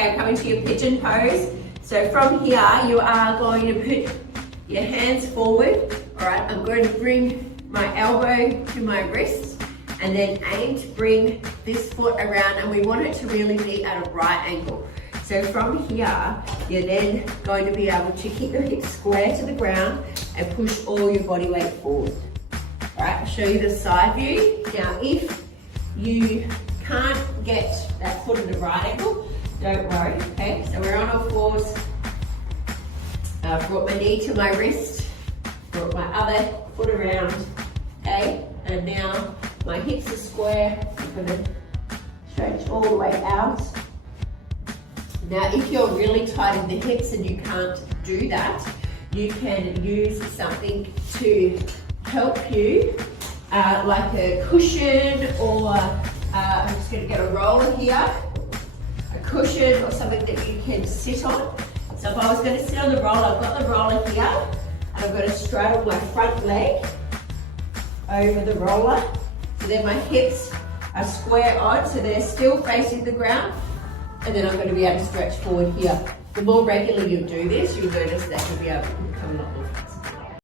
Okay, coming to your pigeon pose. So from here, you are going to put your hands forward. All right, I'm going to bring my elbow to my wrist and then aim to bring this foot around, and we want it to really be at a right angle. So from here, you're then going to be able to keep your hips square to the ground and push all your body weight forward. All right, I'll show you the side view. Now, if you can't get that foot at the right angle, don't worry, okay? So we're on all fours. Brought my knee to my wrist, brought my other foot around, okay? And now my hips are square. I'm gonna stretch all the way out. Now, if you're really tight in the hips and you can't do that, you can use something to help you, like a cushion, or I'm just gonna get a roller here, a cushion or something that you can sit on. So if I was gonna sit on the roller, I've got the roller here, and I'm gonna straddle my front leg over the roller. So then my hips are square on, so they're still facing the ground, and then I'm gonna be able to stretch forward here. The more regularly you do this, you'll notice that you'll be able to become a lot more flexible.